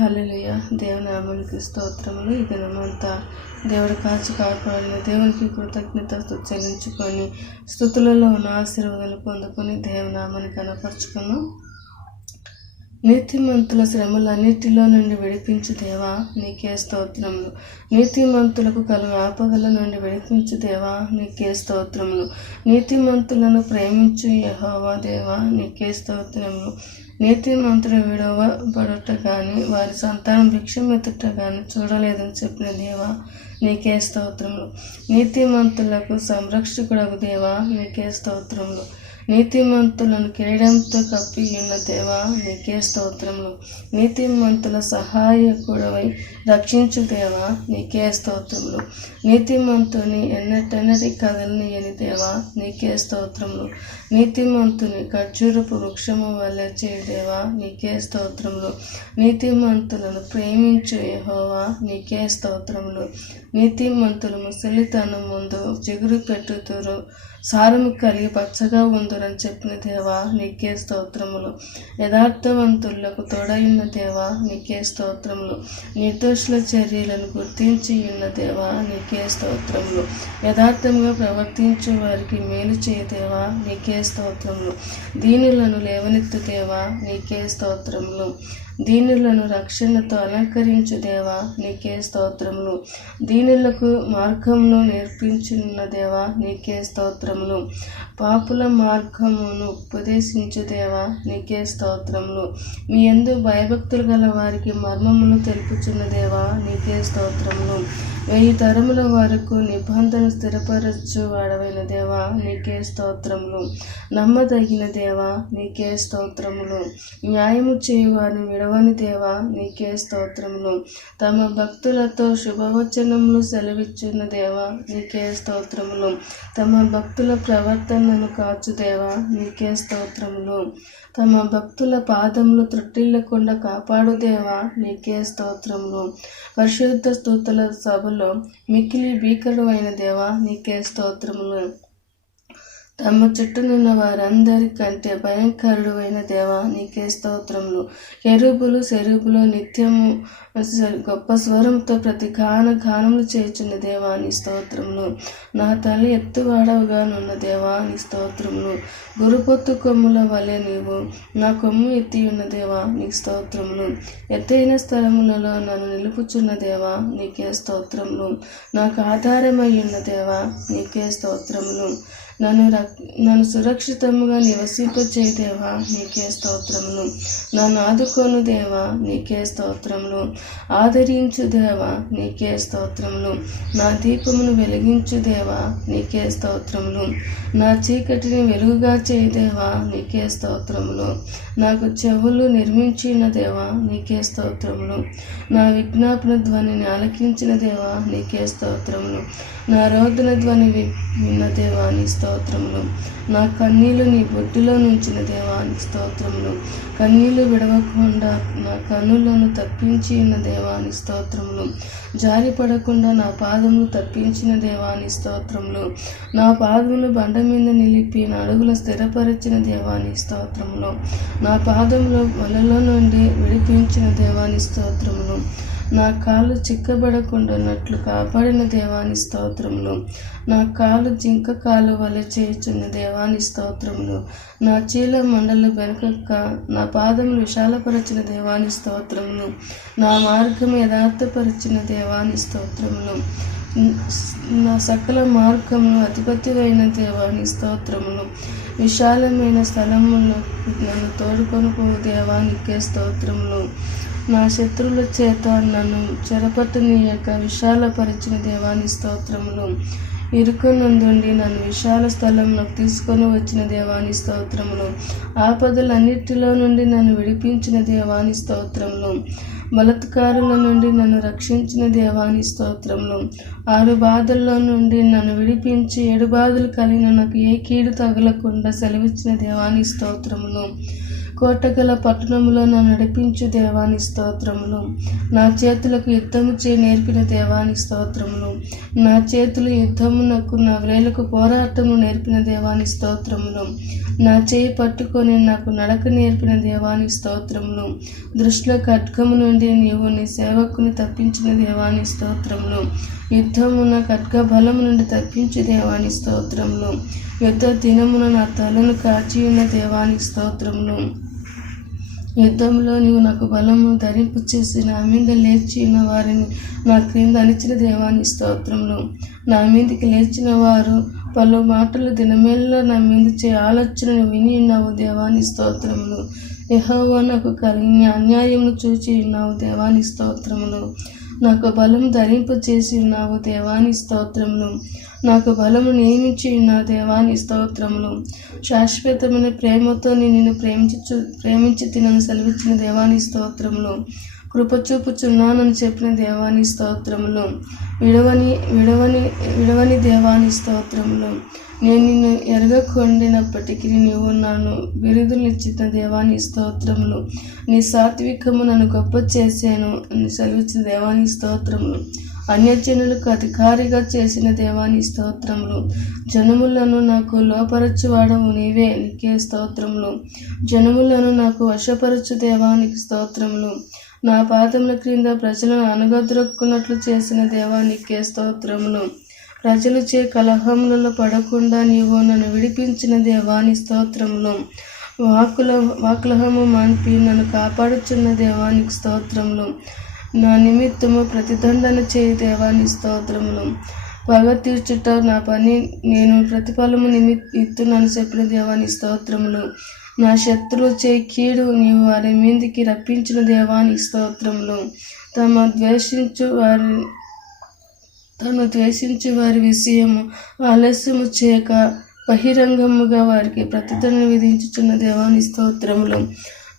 హల్లెలూయా. దేవుని నామమునకు స్తోత్రములు. ఈ దినమంతా దేవుడు కాచి కాపాడిన దేవునికి కృతజ్ఞత చెల్లించుకొని స్తుతులలో ఉన్న ఆశీర్వాదాలు పొందుకొని దేవుని నామాన్ని కనపరుచుకున్నాం. నీతిమంతుల శ్రమలన్నిటిలో నుండి విడిపించు దేవా నీకే స్తోత్రములు. నీతిమంతులకు కలుగు ఆపదల నుండి విడిపించు దేవా నీకే స్తోత్రములు. నీతిమంతులను ప్రేమించు యెహోవా దేవా నీకే స్తోత్రములు. నీతిమంతులు విడవబడుట కానీ వారి సంతానం భిక్షమెత్తుట కానీ చూడలేదని చెప్పిన దేవా నీకే స్తోత్రములు. నీతిమంతులకు సంరక్షకుడగు దేవా నీకే స్తోత్రములు. నీతిమంతులను కిరీటంతో కప్పి ఉన్న దేవా నీకే స్తోత్రములు. నీతిమంతుల సహాయకుడవై రక్షించు దేవా నీకే స్తోత్రములు. నీతిమంతుని ఎన్నటెన్నటి కదలనీయని దేవా నీకే స్తోత్రములు. నీతిమంతుని ఖర్జూరపు వృక్షము వలె చేయి దేవా నీకే స్తోత్రములు. నీతిమంతులను ప్రేమించు యెహోవా నీకే స్తోత్రములు. నీతిమంతులు ముసలితనం ముందు చిగురు పెట్టుతురు, సారము కలిగి పచ్చగా ఉందురని చెప్పిన దేవా నీకే స్తోత్రములు. యథార్థవంతులకు తోడైన దేవా నీకే స్తోత్రములు. నిర్దోషుల చర్యలను గుర్తించి ఉన్న దేవా నీకే స్తోత్రములు. యథార్థంగా ప్రవర్తించే వారికి మేలు చేయ దేవా నీకే స్తోత్రములు. దీనులను లేవనెత్తు దేవా నీకే స్తోత్రములు. దీనులను రక్షణతో అలంకరించు దేవా నీకే స్తోత్రములు. దీనులకు మార్గమును నేర్పించున్న దేవా నీకే స్తోత్రములు. పాపుల మార్గమును ఉపదేశించు దేవా నీకే స్తోత్రములు. మీ యందు భయభక్తులు గల వారికి మర్మమును తెలుపుచున్న దేవా నీకే స్తోత్రములు. 1000 తరముల వరకు నిబంధన స్థిరపరచు వాడవైన దేవా నీకే స్తోత్రములు. నమ్మదగిన దేవా నీకే స్తోత్రములు. న్యాయము చేయువారిని విడవని దేవా నీకే స్తోత్రములు. తమ భక్తులతో శుభవచనములు సెలవిచ్చున్న దేవా నీకే స్తోత్రములు. తమ భక్తుల ప్రవర్తనను కాచు దేవా నీకే స్తోత్రములు. తమ భక్తుల పాదములు త్రుట్టిల్లకుండా కాపాడు దేవా నీకే స్తోత్రములు. పరిశుద్ధ స్తుతుల సభలో మిక్కిలి భీకరుడైన దేవా నీకే స్తోత్రములు. తమ చుట్టూనున్న వారందరికంటే భయంకరుడు అయిన దేవా నీకే స్తోత్రములు. కెరూబులు సెరూబులు నిత్యము గొప్ప స్వరంతో ప్రతి గానములు చేయుచున్న దేవా నీ స్తోత్రములు. నా తల్లి ఎత్తువాడవుగానున్న దేవా నీ స్తోత్రములు. గురుపొత్తు కొమ్ముల వలె నీవు నా కొమ్ము ఎత్తి ఉన్న దేవా నీ స్తోత్రములు. ఎత్తైన స్థలములలో నన్ను నిలుపుచున్న దేవా నీకే స్తోత్రములు. నాకు ఆధారమై ఉన్న దేవా నీకే స్తోత్రములు. నన్ను సురక్షితముగా నివసింపచేయి దేవా నీకే స్తోత్రములు. నన్ను ఆదుకోను దేవా నీకే స్తోత్రములు. ఆదరించు దేవా నీకే స్తోత్రములు. నా దీపమును వెలిగించు దేవా నీకే స్తోత్రములు. నా చీకటిని వెలుగుగా చేయి దేవా నీకే స్తోత్రములు. నాకు చెవులు నిర్మించిన దేవా నీకే స్తోత్రములు. నా విజ్ఞాపన ధ్వనిని ఆలకించిన దేవా నీకే స్తోత్రములు. నా రోదన ధ్వని విన్న దేవా నీ స్తోత్రములు. నా కన్నీళ్లు నీ బొడ్డులో నుంచిన దేవా నీ స్తోత్రములు. కన్నీళ్లు విడవకుండా నా కన్నులను తప్పించి ఉన్న దేవా నీ స్తోత్రములు. జారి పడకుండా నా పాదములు తప్పించిన దేవా నీ స్తోత్రములు. నా పాదములు బండ మీద నిలిపి నా అడుగులు స్థిరపరిచిన దేవా నీ స్తోత్రములు. నా పాదములు వలలో నుండి విడిపించిన దేవా నీ స్తోత్రములు. నా కాళ్ళు చిక్కబడకుండానట్లు కాపాడిన దేవాని స్తోత్రములు. నా కాలు జింక కాలు వలె చేయుచున్న దేవాని స్తోత్రములు. నా చీల మండలు వెనుకక్క నా పాదములు విశాలపరచిన దేవాని స్తోత్రములు. నా మార్గం యథార్థపరిచిన దేవాని స్తోత్రములు. నా సకల మార్గములు అధిపతివైన దేవాని స్తోత్రములు. విశాలమైన స్థలములు నన్ను తోడుకొని పో దేవానికే స్తోత్రములు. నా శత్రువుల చేత నన్ను చెరపట్టనీయక విశాలపరిచిన దేవాని స్తోత్రములు. ఇరుకునందుండి నన్ను విశాల స్థలంలోకి తీసుకొని వచ్చిన దేవాని స్తోత్రములు. ఆపదలన్నిటిలో నుండి నన్ను విడిపించిన దేవాని స్తోత్రములు. బలత్కారుల నుండి నన్ను రక్షించిన దేవాని స్తోత్రములు. 6 బాధల్లో నుండి నన్ను విడిపించి 7 బాధలు కలిగిన నాకు ఏ కీడు తగలకుండా సెలవిచ్చిన దేవాని స్తోత్రములు. కోటగల పట్టణములో నన్ను నడిపించు దేవాని స్తోత్రములు. నా చేతులకు యుద్ధము చే నేర్పిన దేవాని స్తోత్రములు. నా చేతులు యుద్ధమునకు నా వేలకు పోరాటము నేర్పిన దేవాని స్తోత్రములు. నా చేయి పట్టుకొని నాకు నడక నేర్పిన దేవాని స్తోత్రములు. దృష్టిలో ఖడ్గము నుండి నీవు నీ సేవకుని తప్పించిన దేవాని స్తోత్రములు. యుద్ధమున ఖడ్గ బలము నుండి తప్పించు దేవాని స్తోత్రములు. యుద్ధ దినమున నా తలను కాచి ఉన్న దేవాని స్తోత్రములు. యుద్ధంలో నీవు నాకు బలము ధరింపు చేసి నా మీద లేచి ఉన్న వారిని నా క్రింద అణిచిన దేవాని స్తోత్రములు. నా మీదకి లేచిన వారు పలు మాటలు దినమేళ్ళ నా మీద చే ఆలోచనను విని ఉన్నావు దేవాని స్తోత్రములు. యెహోవా నాకు కలిగిన అన్యాయమును చూచి ఉన్నావు దేవాని స్తోత్రములు. నాకు బలము ధరింపు చేసి ఉన్నావు దేవాని స్తోత్రములు. నాకు బలము నియమించి ఉన్న దేవాని స్తోత్రములు. శాశ్వతమైన ప్రేమతో నిన్ను ప్రేమించి తినను సెలవిచ్చిన దేవాని స్తోత్రములు. కృపచూపుచున్నానని చెప్పిన దేవాని స్తోత్రములు. విడవని దేవాని స్తోత్రములు. నేను నిన్ను ఎరగకుండినప్పటికీ నీవు నన్ను బిరుదునిచ్చిన దేవాని స్తోత్రములు. నీ సాత్వికము నన్ను గొప్ప చేశాను అని సెలవిచ్చిన దేవాని స్తోత్రములు. అన్యజనులకు అధికారిగా చేసిన దేవాని స్తోత్రములు. జనములను నాకు లోపరచువాడవు నీవే, నీకే స్తోత్రములు. జనములను నాకు వశపరచు దేవానికి స్తోత్రములు. నా పాదముల క్రింద ప్రజలను అనగద్రొక్కున్నట్లు చేసిన దేవానికే స్తోత్రములు. ప్రజలు చే కలహములలో పడకుండా నీవు నన్ను విడిపించిన దేవాని స్తోత్రములు. వాకులహము మాన్పి నన్ను కాపాడుచున్న దేవానికి స్తోత్రములు. నా నిమిత్తము ప్రతిదండన చేయి దేవాని స్తోత్రములు. పగ తీర్చుట నా పని, నేను ప్రతిఫలము ఇత్తునని చెప్పిన దేవాని స్తోత్రములు. నా శత్రువు చేయి కీడు నీవు వారి మీదికి రప్పించిన దేవాని స్తోత్రములు. తను ద్వేషించు వారి విషయము ఆలస్యము చేయక బహిరంగముగా వారికి ప్రతిదండన విధించుచున్న దేవాని స్తోత్రములు.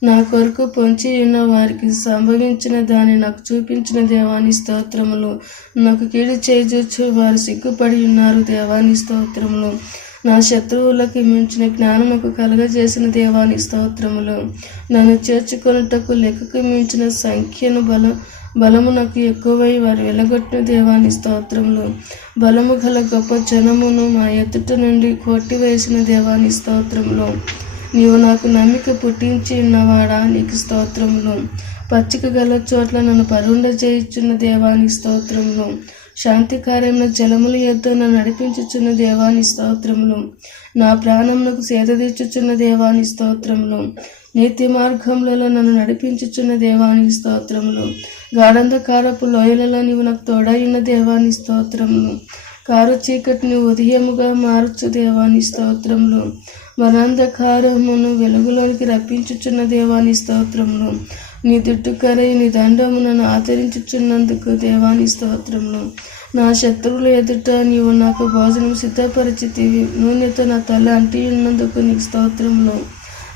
నా కొరకు పొంచి ఉన్న వారికి సంభవించిన దాన్ని నాకు చూపించిన దేవాని స్తోత్రములు. నాకు కీడు చేజూచు వారు సిగ్గుపడి ఉన్నారు దేవాని స్తోత్రములు. నా శత్రువులకు మించిన జ్ఞానముకు కలగజేసిన దేవాని స్తోత్రములు. నన్ను చేర్చుకొనుటకు లెక్కకు మించిన సంఖ్యను బలమునకు ఎక్కువై వారు వెలగొట్టిన దేవాని స్తోత్రములు. బలము గల గొప్ప జనమును మా ఎదుట నుండి కొట్టివేసిన దేవాని స్తోత్రములు. నీవు నాకు నమ్మిక పుట్టించి ఉన్నవాడా, నీకు స్తోత్రములు. పచ్చిక గల చోట్ల నన్ను పరుండ చేయుచున్న దేవాని స్తోత్రములు. శాంతికార్యమున జలముల యొద్ద నన్ను నడిపించుచున్న దేవాని స్తోత్రములు. నా ప్రాణమునకు సేదతీర్చుచున్న దేవాని స్తోత్రములు. నీతి మార్గములలో నన్ను నడిపించుచున్న దేవాని స్తోత్రములు. గాఢంధకారపు లోయలలో నీవు నాకు తోడైన దేవాని స్తోత్రములు. కారు చీకటిని ఉదయముగా మారుచు దేవాని స్తోత్రములు. మరణాంధకారమును వెలుగులోనికి రప్పించుచున్న దేవాని స్తోత్రములు. నీ దుట్టుకరై నీ దండము నన్ను ఆచరించుచున్నందుకు దేవాని స్తోత్రములు. నా శత్రువుల ఎదుట నీవు నాకు భోజనం సిద్ధపరిచితివి. నూనెతో నా తల అంటి ఉన్నందుకు నీకు స్తోత్రములు.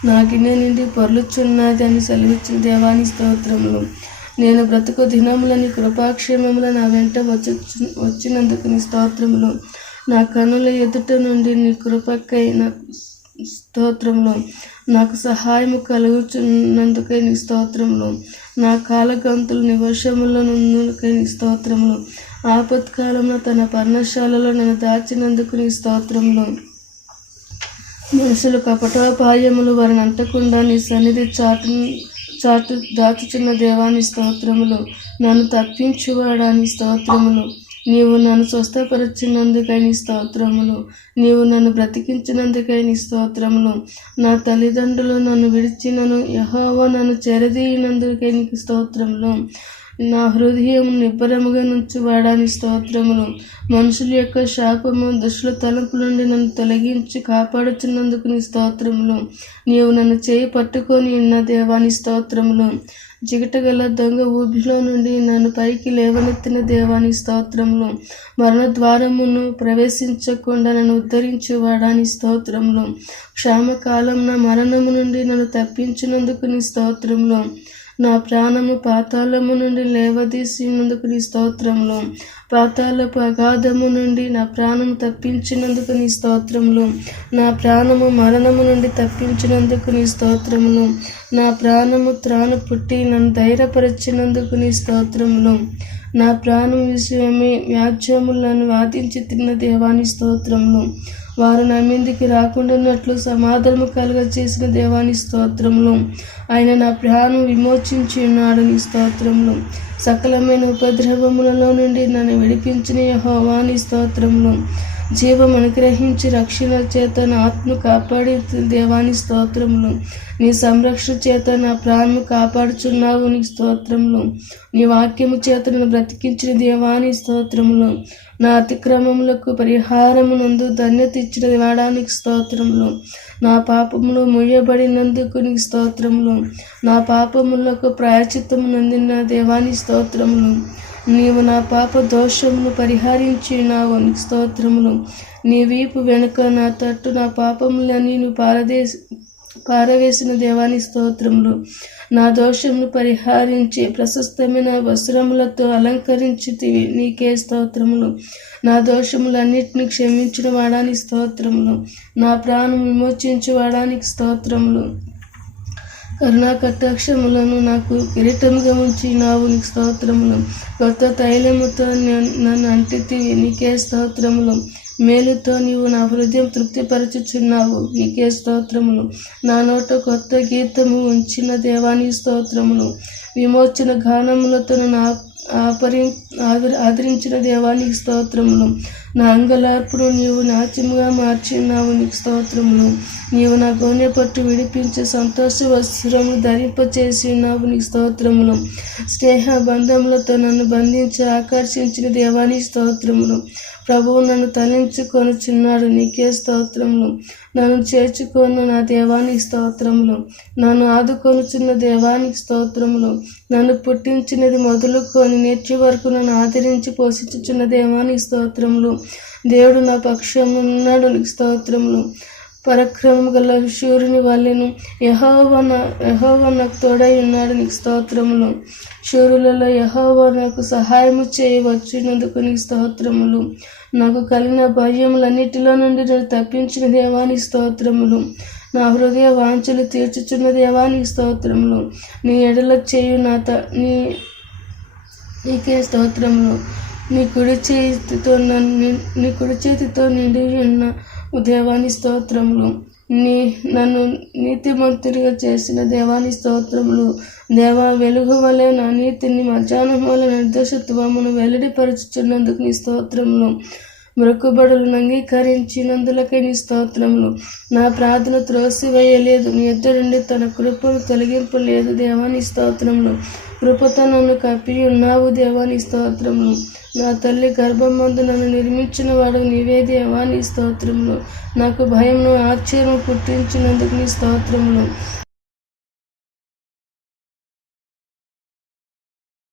నా గిన్నె నిండి పొర్లుచున్నది అని సెలవిచ్చిన దేవాని స్తోత్రములు. నేను బ్రతుకు దినములని కృపాక్షేమముల నా వెంట వచ్చినందుకు నీ స్తోత్రములు. నా కన్నుల ఎదుట నుండి నీ కృపకై నాకు స్తోత్రములు. నాకు సహాయము కలుగుచున్నందుకై నీ స్తోత్రములు. నా కాలగంతులు నీ వశములో నుందుకై నీ స్తోత్రములు. ఆపత్కాలంలో తన పర్ణశాలలో నేను దాచినందుకు నీ స్తోత్రములు. మనుషులు కపటోపాయములు వారిని అంటకుండా నీ సన్నిధి దాచుచున్న దేవాని స్తోత్రములు. నన్ను తప్పించువాడా నీ స్తోత్రములు. నీవు నన్ను స్వస్థపరచినందుకై నీ స్తోత్రములు. నీవు నన్ను బ్రతికించినందుకై నీ స్తోత్రములు. నా తల్లిదండ్రులు నన్ను విడిచినను యెహోవా నన్ను చెరదీయినందుకై నీకు స్తోత్రములు. నా హృదయం నిబ్బరముగా నుంచువాడా నీ స్తోత్రములు. మనుషుల యొక్క శాపము దుష్టుల తలంపు నుండి నన్ను తొలగించి కాపాడుచున్నందుకు నీ స్తోత్రములు. నీవు నన్ను చేయి పట్టుకొని ఉన్న దేవాని స్తోత్రములు. జిగటగల దొంగ ఊబిలో నుండి నన్ను పైకి లేవనెత్తిన దేవాని స్తోత్రములు. మరణ ద్వారమును ప్రవేశించకుండా నన్ను ఉద్ధరించువాడా నీ స్తోత్రములు. క్షామకాలం నా మరణము నుండి నన్ను తప్పించినందుకు నీ స్తోత్రములు. నా ప్రాణము పాతాళము నుండి లేవదీసినందుకు నీ స్తోత్రములు. పాతాళపు అగాధము నుండి నా ప్రాణము తప్పించినందుకు నీ స్తోత్రములు. నా ప్రాణము మరణము నుండి తప్పించినందుకు నీ స్తోత్రములు. నా ప్రాణము త్రాను పుట్టి నన్ను ధైర్యపరిచినందుకు నీ స్తోత్రములు. నా ప్రాణం విషయమే వ్యాజ్యములను వాదించి తిన్న దేవాని స్తోత్రములు. వారు నా మీదికి రాకుండానట్లు సమాధానము కలుగ చేసిన దేవాని స్తోత్రములు. ఆయన నా ప్రాణం విమోచించి ఉన్నాడు నీ స్తోత్రములు. సకలమైన ఉపద్రవములలో నుండి నన్ను విడిపించిన యెహోవా నీ స్తోత్రములు. జీవం అనుగ్రహించి రక్షణ చేత నా ఆత్మను కాపాడి దేవాని స్తోత్రములు. నీ సంరక్షణ చేత నా ప్రాణము కాపాడుచున్నావు నీ స్తోత్రములు. నీ వాక్యము చేత నన్ను బ్రతికించిన దేవాని స్తోత్రములు. నా అతిక్రమములకు పరిహారమునందు ధన్యత ఇచ్చిన వాడానికి స్తోత్రములు. నా పాపములు ముయ్యబడినందుకు నీకు స్తోత్రములు. నా పాపములకు ప్రాయశ్చిత్తము నందిన దేవాని స్తోత్రములు. నీవు నా పాప దోషమును పరిహరించి నావు నీకు స్తోత్రములు. నీ వీపు వెనుక నా తట్టు నా పాపములని నువ్వు పారవేసిన దేవాని స్తోత్రములు. నా దోషమును పరిహరించి ప్రశస్తమైన వస్త్రములతో అలంకరించితివి నీకే స్తోత్రములు. నా దోషములన్నిటిని క్షమించిన వాడానికి స్తోత్రములు. నా ప్రాణం విమోచించు వాడానికి స్తోత్రములు. కరుణా కటాక్షములను నాకు కిరీటముగా ఉంచి నావు నీకు స్తోత్రములు. కొత్త తైలముతో నన్ను అంటితివి నీకే స్తోత్రములు. మేలుతో నీవు నా హృదయం తృప్తిపరచుచున్నావు నీకే స్తోత్రములు. నా నోట కొత్త గీతము ఉంచిన దేవాని స్తోత్రములు. విమోచన గానములతో నా ఆదరించిన దేవానికి స్తోత్రములు. నా అంగలార్పును నీవు నాట్యముగా మార్చినావు నీకు స్తోత్రములు. నీవు నా గోనె పట్టు విడిపించే సంతోష వస్త్రములు ధరింపచేసి ఉన్నావు నీకు స్తోత్రములు. స్నేహ బంధములతో నన్ను బంధించి ఆకర్షించిన దేవాని స్తోత్రములు. ప్రభువు నన్ను తలంచుకొనుచున్నాడు నీకే స్తోత్రములు. నన్ను చేర్చుకొను నా దేవానికి స్తోత్రములు. నన్ను ఆదుకొనుచున్న దేవానికి స్తోత్రములు. నన్ను పుట్టించినది మొదలుకొని నేర్చి వరకు నన్ను ఆదరించి పోషించుచున్న దేవానికి స్తోత్రములు. దేవుడు నా పక్షమున్నాడు నీకు స్తోత్రములు. పరాక్రమం గల శూరుని వల్లెను యెహోవా నాకు తోడై ఉన్నాడు నీకు స్తోత్రములు. శూరులలో యెహోవా నాకు సహాయము చేయవచ్చినందుకు నీకు స్తోత్రములు. నాకు కలిగిన భయములన్నిటిలో నుండి నన్ను తప్పించిన దేవానికి స్తోత్రములు. నా హృదయ వాంఛలు తీర్చుచున్న దేవానికి స్తోత్రములు. నీ ఎడల చేయు నీకే స్తోత్రములు. నీ కుడి చేతితో నిండి ఉన్న దేవాని స్తోత్రములు. నన్ను నీతిమంతుడిగా చేసిన దేవాని స్తోత్రములు. దేవా, వెలుగు వలె నా నీతిని మధ్యాహ్నం వల్ల నిర్దోషత్వమును వెల్లడిపరచుచున్నందుకు నీ స్తోత్రములు. మొక్కుబడులను అంగీకరించినందులకై నీ స్తోత్రములు. నా ప్రార్థన త్రోసివేయలేదు, నీ ఎదురు నుండి తన కృపను తొలగింపలేదు దేవాని స్తోత్రములు. కృపతో నన్ను కప్పి ఉన్నావు దేవాని స్తోత్రములు. నా తల్లి గర్భమందు నన్ను నిర్మించిన వాడు నీవే దేవాని స్తోత్రములు. నాకు భయమును ఆశ్చర్యము పుట్టించినందుకు నీ స్తోత్రములు.